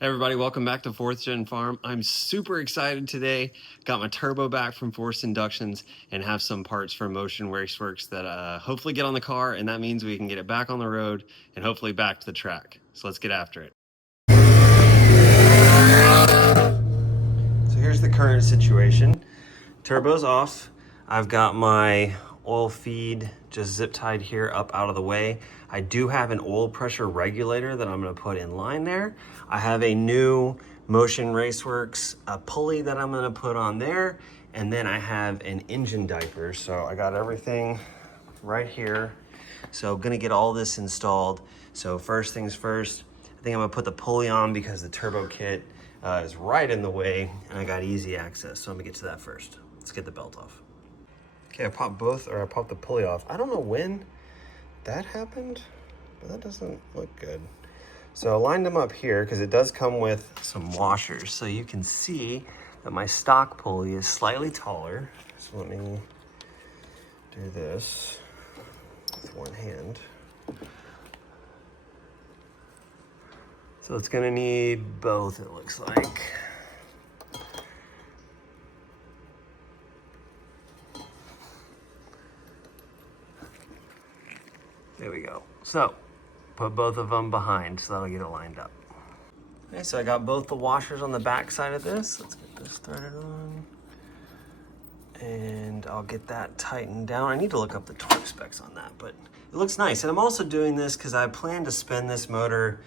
Hey everybody, welcome back to 4th Gen Farm. I'm super excited today. Got my turbo back from Forced Inductions and have some parts from Motion Raceworks that hopefully get on the car, and that means we can get it back on the road and hopefully back to the track. So let's get after it. So here's the current situation. Turbo's off. I've got my oil feed just zip tied here up out of the way. I do have an oil pressure regulator that I'm going to put in line there. I have a new Motion Raceworks pulley that I'm going to put on there, and then I have an engine diaper. So I got everything right here. So I'm going to get all this installed. So first things first, I think I'm going to put the pulley on because the turbo kit is right in the way and I got easy access. So I'm going to get to that first. Let's get the belt off. Okay, I popped the pulley off. I don't know when that happened, but that doesn't look good. So I lined them up here because it does come with some washers. So you can see that my stock pulley is slightly taller. So let me do this with one hand. So it's gonna need both, it looks like. There we go. So, put both of them behind, so that'll get it lined up. Okay, so I got both the washers on the back side of this. Let's get this threaded on. And I'll get that tightened down. I need to look up the torque specs on that, but it looks nice. And I'm also doing this because I plan to spin this motor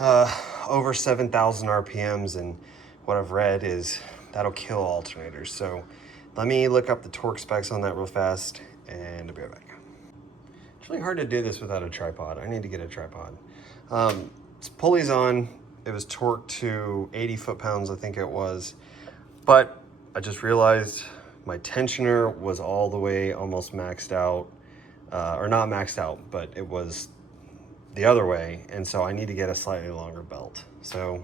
over 7,000 RPMs, and what I've read is that'll kill alternators. So let me look up the torque specs on that real fast, and I'll be right back. It's really hard to do this without a tripod. I need to get a tripod. It's pulley's on. It was torqued to 80 foot-pounds, I think it was. But I just realized my tensioner was all the way almost maxed out. Or not maxed out, but it was the other way. And so I need to get a slightly longer belt. So,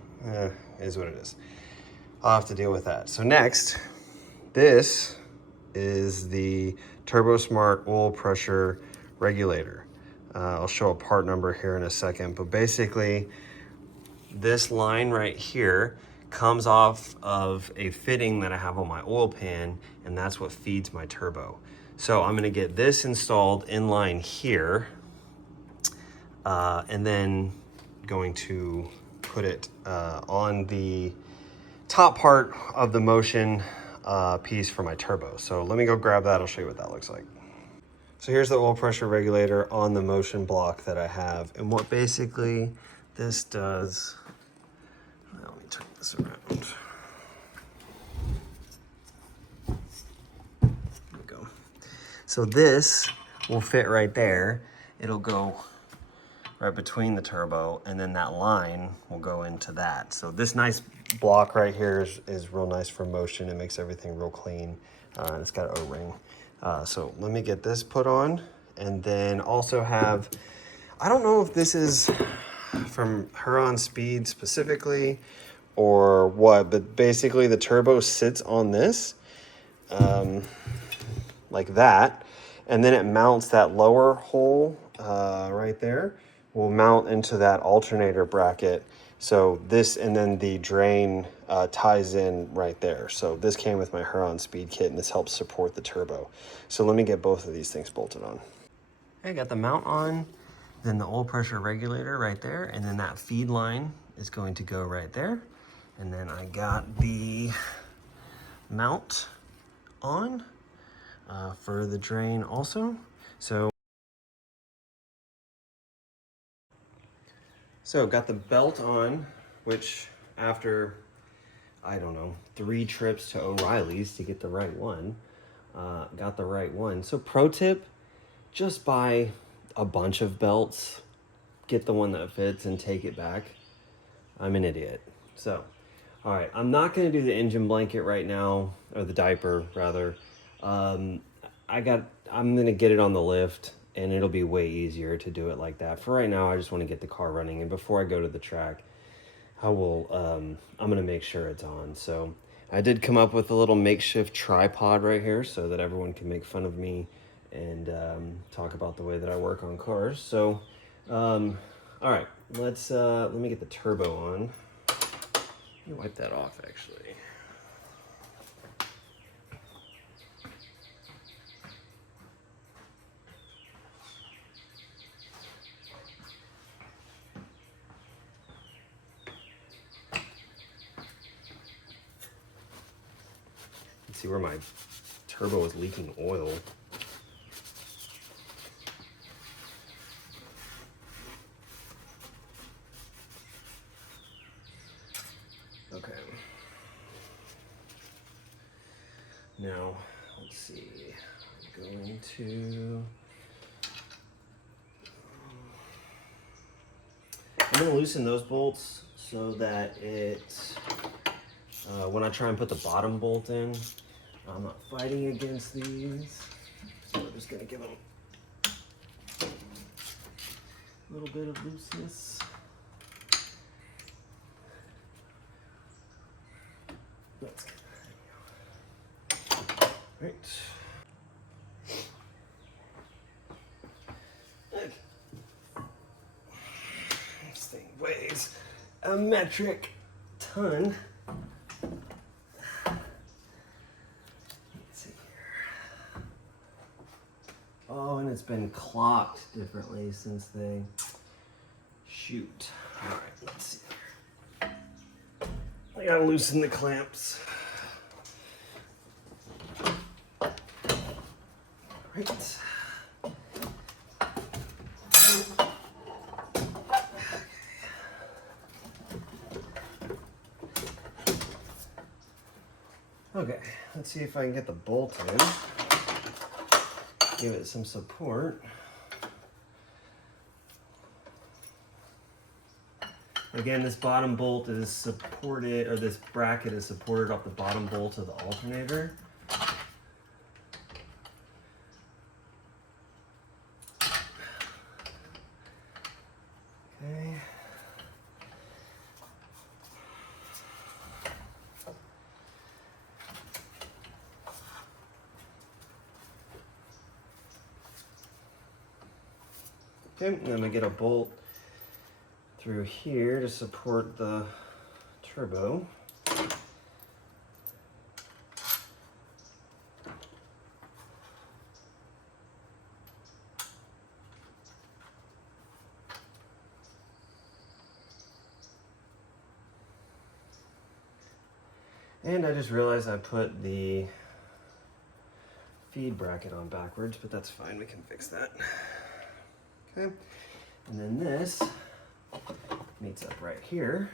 is what it is. I'll have to deal with that. So next, this is the Turbo Smart oil pressure regulator. I'll show a part number here in a second, but basically this line right here comes off of a fitting that I have on my oil pan, and that's what feeds my turbo. So I'm gonna get this installed in line here, and then going to put it on the top part of the Motion piece for my turbo. So let me go grab that, I'll show you what that looks like. So here's the oil pressure regulator on the Motion block that I have. And what basically this does, let me turn this around. There we go. So this will fit right there. It'll go right between the turbo, and then that line will go into that. So this nice block right here is real nice for Motion. It makes everything real clean. And it's got an O-ring. So let me get this put on, and then also have, I don't know if this is from Huron Speed specifically or what, but basically the turbo sits on this like that, and then it mounts that lower hole right there will mount into that alternator bracket. So this, and then the drain ties in right there. So this came with my Huron Speed kit, and this helps support the turbo. So let me get both of these things bolted on. I got the mount on, then the oil pressure regulator right there, and then that feed line is going to go right there. And then I got the mount on for the drain also. So got the belt on, which after, I don't know, 3 trips to O'Reilly's to get the right one, got the right one. So pro tip, just buy a bunch of belts, get the one that fits and take it back. I'm an idiot. So, all right, I'm not gonna do the engine blanket right now, or the diaper rather. I'm gonna get it on the lift, and it'll be way easier to do it like that. For right now, I just want to get the car running, and before I go to the track, I'm gonna make sure it's on. So I did come up with a little makeshift tripod right here so that everyone can make fun of me and talk about the way that I work on cars. So, all right, let me get the turbo on. Let me wipe that off actually. Let's see where my turbo is leaking oil. Okay. Now, let's see. I'm going to... I'm going to loosen those bolts so that when I try and put the bottom bolt in, I'm not fighting against these. So we're just going to give them a little bit of looseness. That's good. Right. Okay. This thing weighs a metric ton. Let's see here. Oh, and it's been clocked differently since they shoot. All right, let's see here. I gotta loosen the clamps. Right. Okay, let's see if I can get the bolt in. Give it some support. Again, this bottom bolt is supported, or this bracket is supported off the bottom bolt of the alternator. Okay. Okay, and then I get a bolt through here to support the turbo. And I just realized I put the feed bracket on backwards, but that's fine, we can fix that. Okay, and then this meets up right here.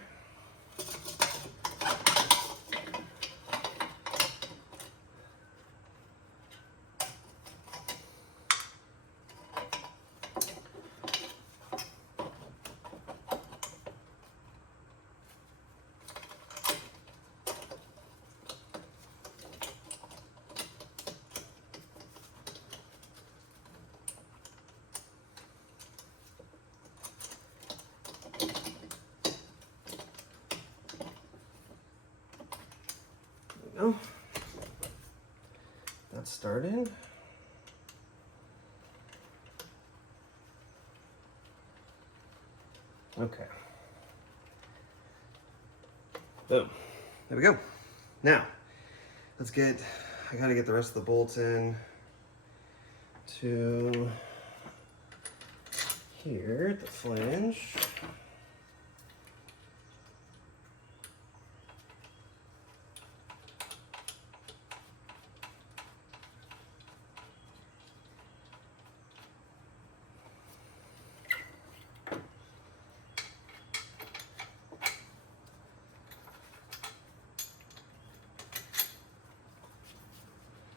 Go. That's started. Okay. Boom. There we go. Now, I gotta get the rest of the bolts in to here at the flange.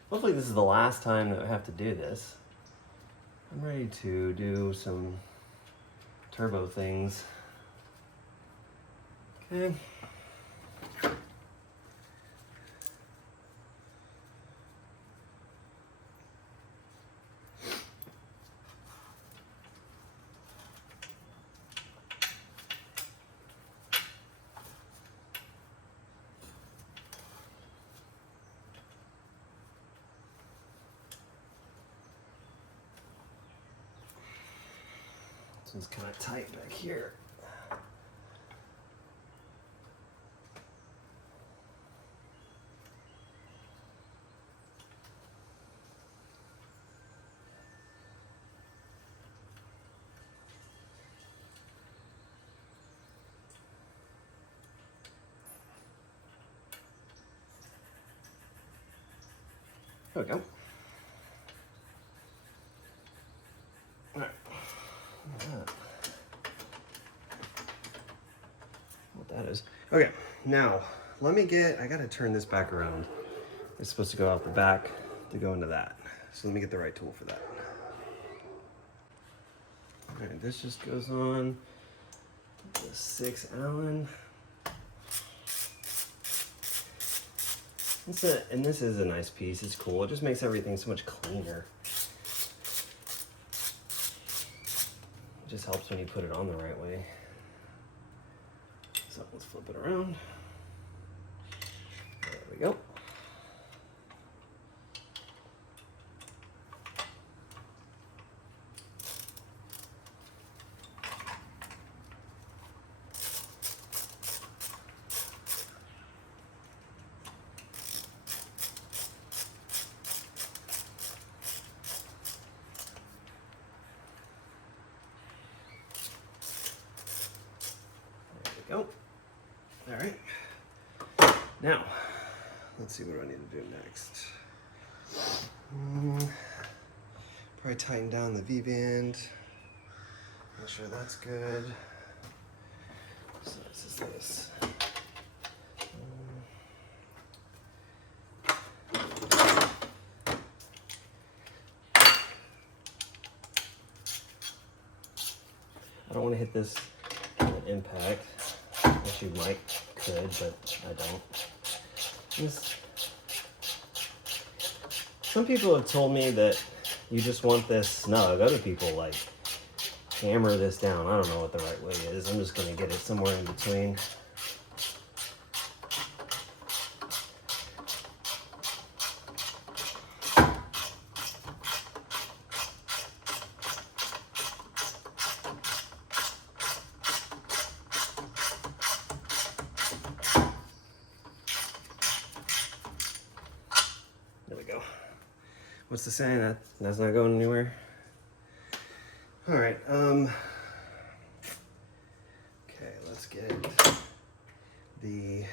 Hopefully this is the last time that I have to do this. I'm ready to do some turbo things. Okay. This one's kind of tight back here. There we go. All right. What that is. Okay, now let me I gotta turn this back around. It's supposed to go out the back to go into that. So let me get the right tool for that. All right, this just goes on the 6 Allen. And this is a nice piece. It's cool. It just makes everything so much cleaner. It just helps when you put it on the right way. So let's flip it around. There we go. Go. All right. Now, let's see what do I need to do next. Probably tighten down the V-band. Make sure that's good. So this is this. I don't want to hit this impact. Which you could, but I don't. Some people have told me that you just want this snug. Other people like hammer this down. I don't know what the right way is. I'm just gonna get it somewhere in between. What's the saying? That's not going anywhere. All right. Okay, let's get the.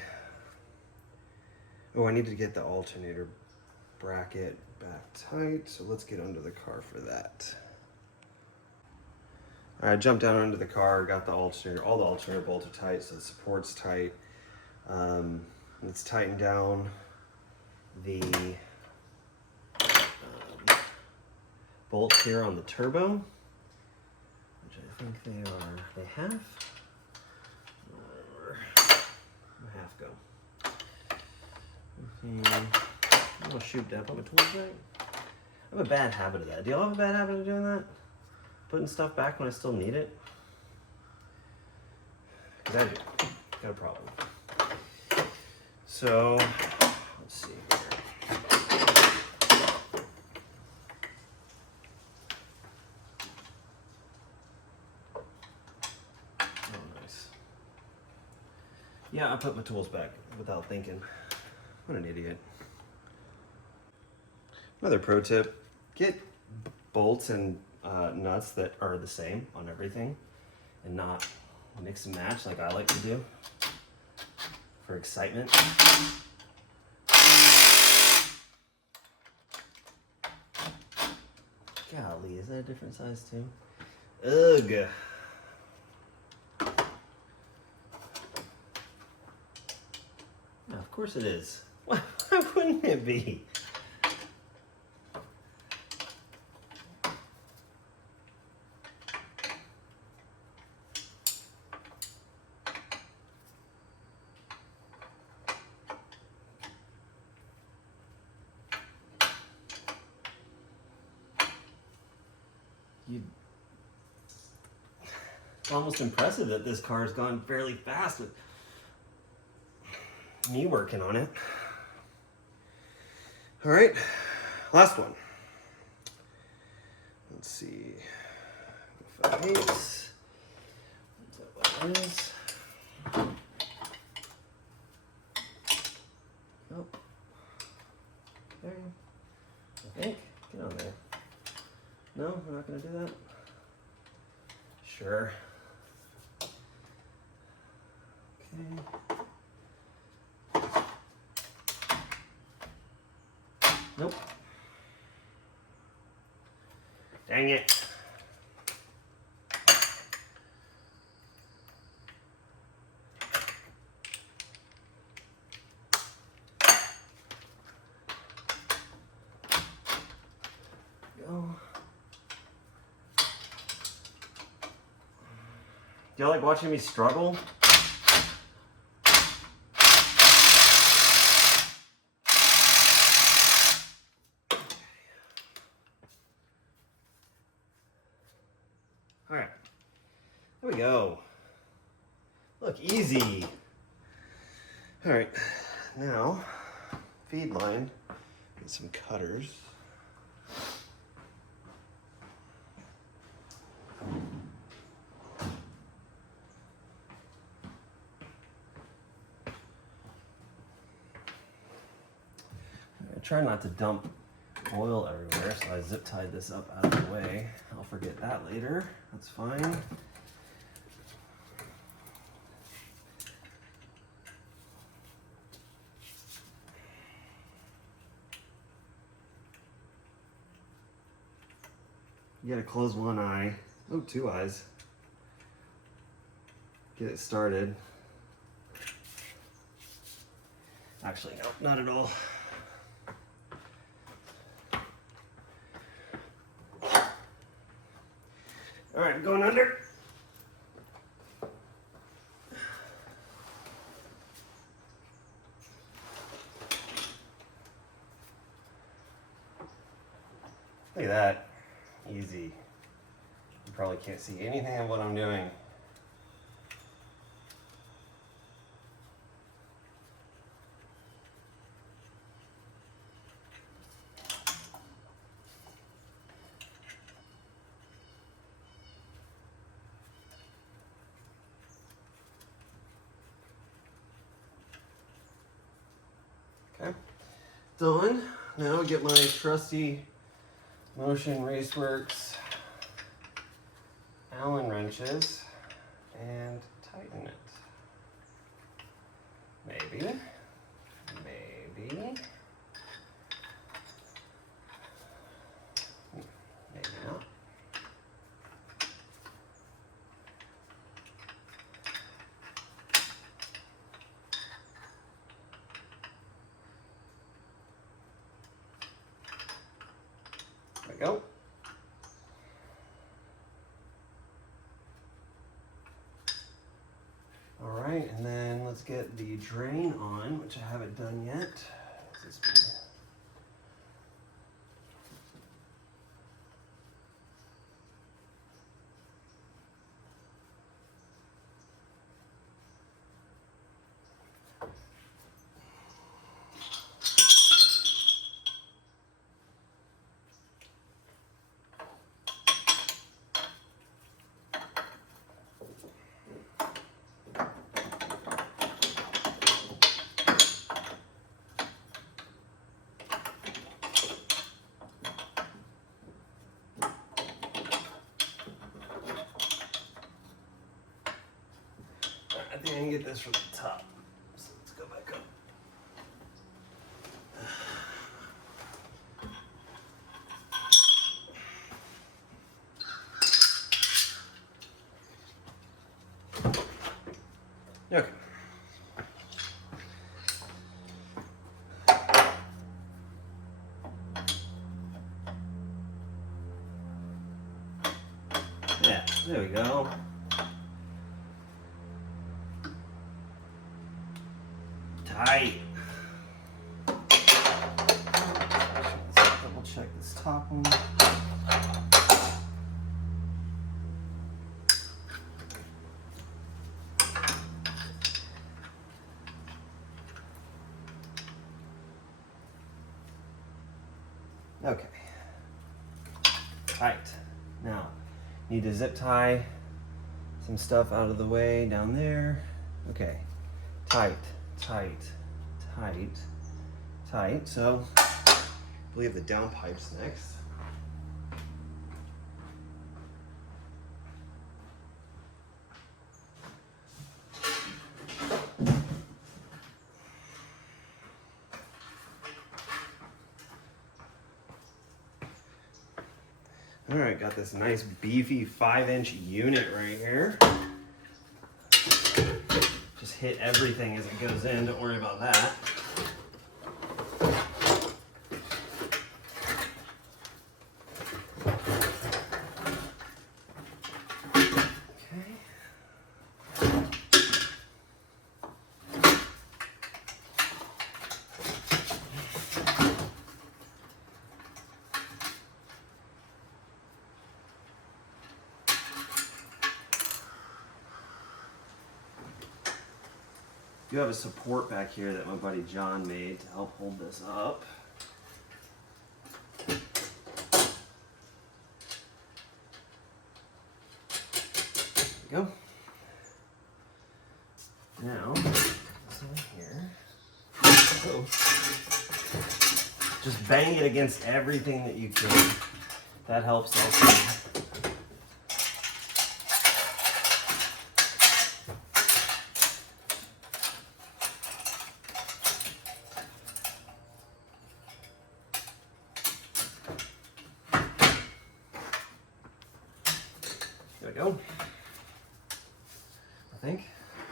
Oh, I need to get the alternator bracket back tight. So let's get under the car for that. All right, jumped down under the car, got the alternator. All the alternator bolts are tight, so the support's tight. Let's tighten down the bolts here on the turbo, which I think they have. Half go. Oh shoot, did I put my tools back? I have a bad habit of that. Do y'all have a bad habit of doing that? Putting stuff back when I still need it? Because I do. Got a problem. So, let's see here. Yeah, I put my tools back without thinking. What an idiot. Another pro tip, get bolts and nuts that are the same on everything and not mix and match like I like to do for excitement. Golly, is that a different size too? Ugh. Of course it is. Why wouldn't it be? It's almost impressive that this car has gone fairly fast with me working on it. All right, last one. Let's see. 5/8. Is that what it is? Oh. There. I think. Get on there. No, we're not going to do that? Sure. Okay. Nope. Dang it. Go. Do y'all like watching me struggle? All right, there we go. Look, easy. All right, now feed line, get some cutters. I try not to dump oil everywhere, so I zip tied this up out of the way. I'll forget that later. That's fine. You gotta close one eye. Oh, two eyes. Get it started. Actually, no, not at all. All right, I'm going under. Look at that. Easy. You probably can't see anything of what I'm doing. Okay, done. Now get my trusty Motion Raceworks Allen wrenches and tighten it. Maybe, maybe, maybe not. There we go. All right, and then let's get the drain on, which I haven't done yet. What's this one? I think I can get this from the top. So let's go back up. Okay. Yeah, there we go. Tight. Let's double check this top one. Okay. Tight. Now, need to zip tie some stuff out of the way down there. Okay. Tight, tight, tight, tight. So, I believe the downpipe's next. All right, got this nice beefy 5-inch unit right here. Just hit everything as it goes in, don't worry about that. You have a support back here that my buddy John made to help hold this up. There we go. Now, this one here. Oh. Just bang it against everything that you can. That helps also. There we go. I think,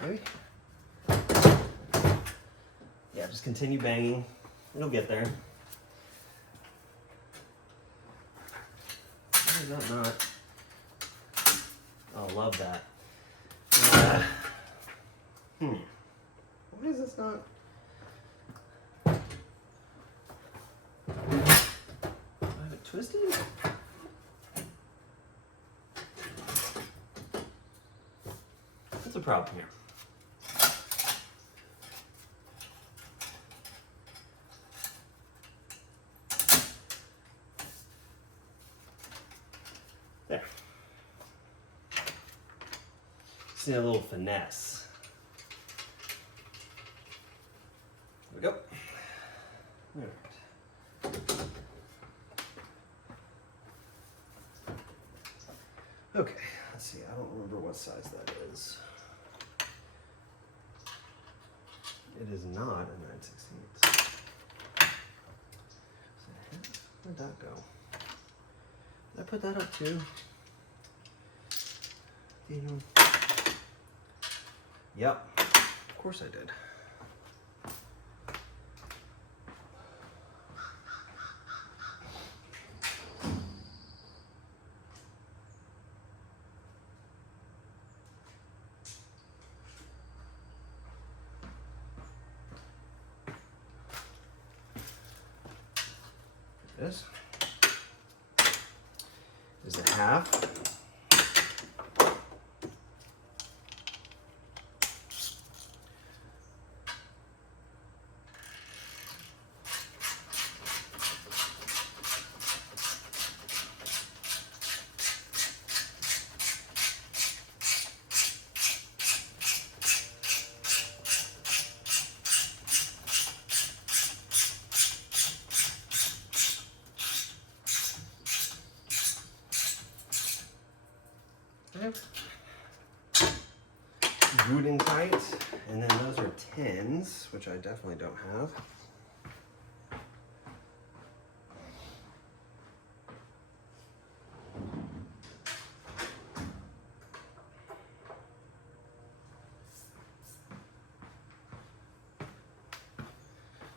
maybe. Yeah, just continue banging. It'll get there. Why is that not? Oh, love that. Why is this not? I have it twisted? What's the problem here? There. Just need a little finesse. There we go. All right. Okay, let's see. I don't remember what size that is. It is not a 9/16. Where'd that go? Did I put that up too? Yep, of course I did. This is a half. Good and tight, and then those are 10s, which I definitely don't have.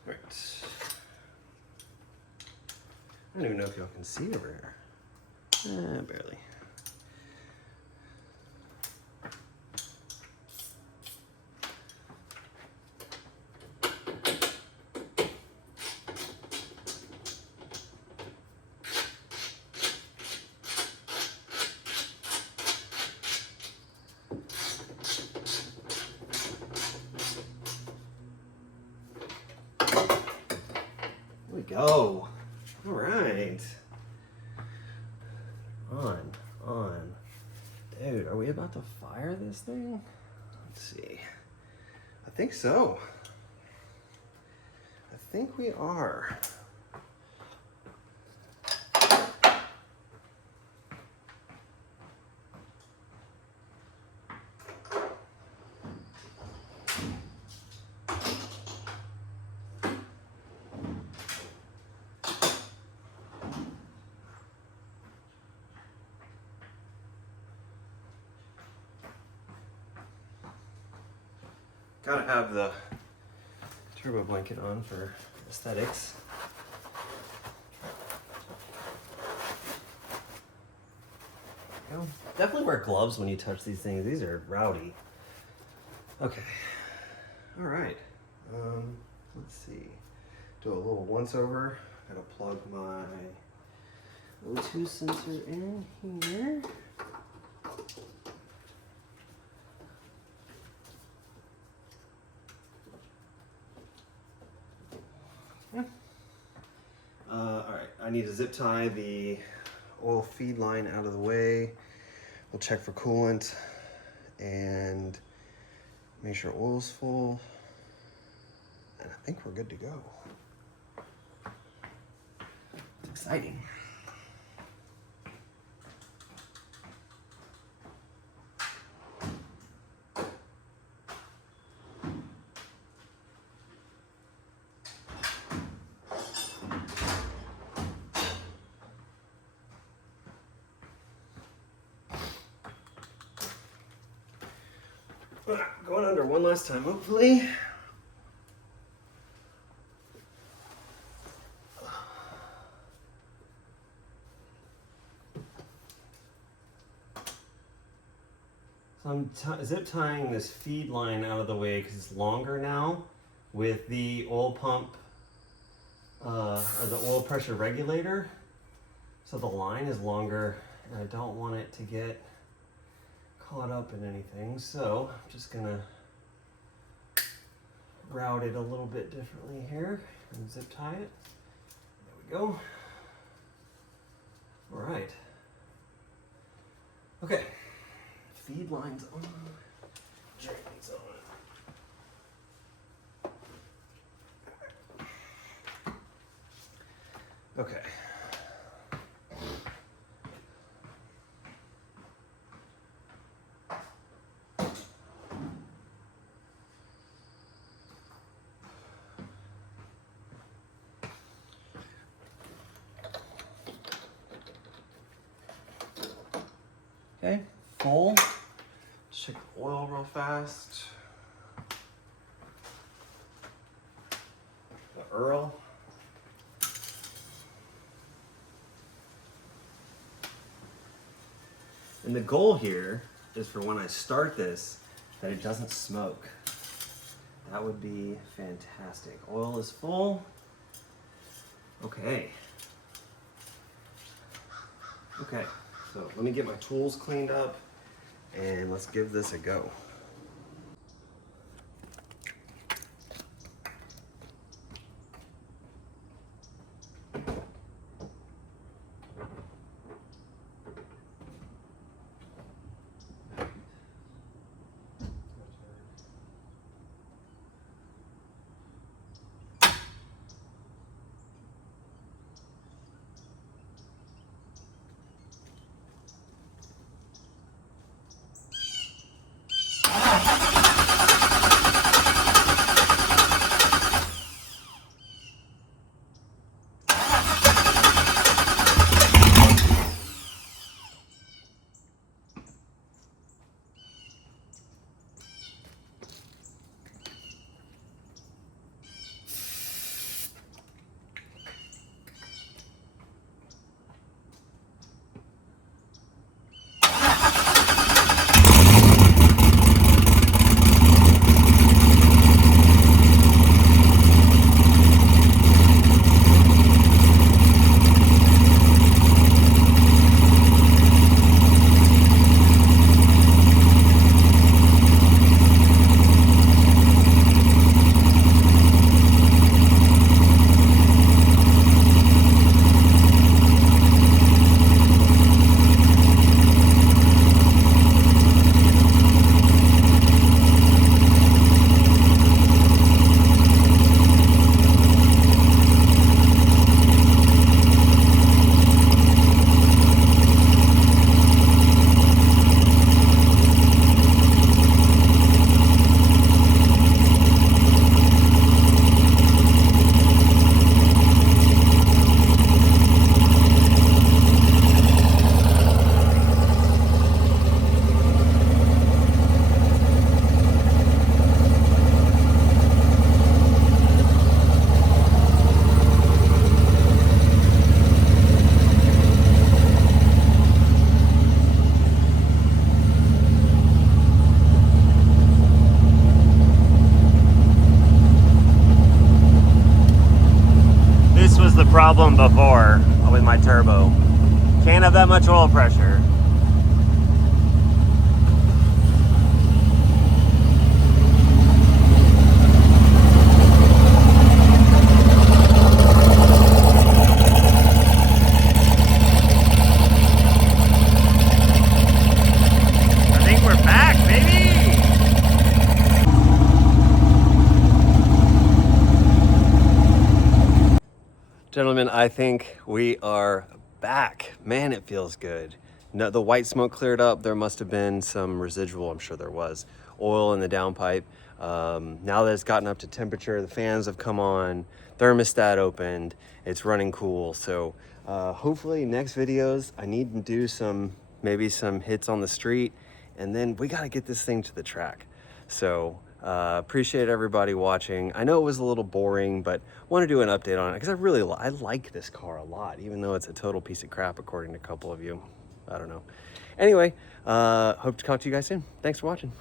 Right. I don't even know if y'all can see over here. Barely. There we go. All right. On. Dude, are we about to fire this thing? Let's see. I think so. I think we are. Gotta have the turbo blanket on for aesthetics. There we go. Definitely wear gloves when you touch these things. These are rowdy. Okay. All right. Let's see. Do a little once over. Gotta plug my O2 sensor in here. All right, I need to zip tie the oil feed line out of the way. We'll check for coolant and make sure oil's full. And I think we're good to go. It's exciting. Going under one last time, hopefully. So I'm zip tying this feed line out of the way because it's longer now with the oil pump or the oil pressure regulator. So the line is longer and I don't want it to get caught up in anything. So I'm just gonna route it a little bit differently here and zip tie it. There we go. All right. Okay. Feed lines on. Drains on. Okay. Okay, full. Check the oil real fast. The Earl. And the goal here is for when I start this, that it doesn't smoke. That would be fantastic. Oil is full. Okay. Okay, so let me get my tools cleaned up and let's give this a go. was the problem before with my turbo. Can't have that much oil pressure. I think we're back, baby! Gentlemen, I think we are back. Man, it feels good. No, the white smoke cleared up. There must have been some residual, I'm sure there was, oil in the downpipe. Now that it's gotten up to temperature, the fans have come on, thermostat opened, it's running cool. So hopefully next videos, I need to do maybe some hits on the street, and then we gotta get this thing to the track. So appreciate everybody watching. I know it was a little boring, but want to do an update on it because I like this car a lot, even though it's a total piece of crap according to a couple of you. I don't know. Anyway, hope to talk to you guys soon. Thanks for watching.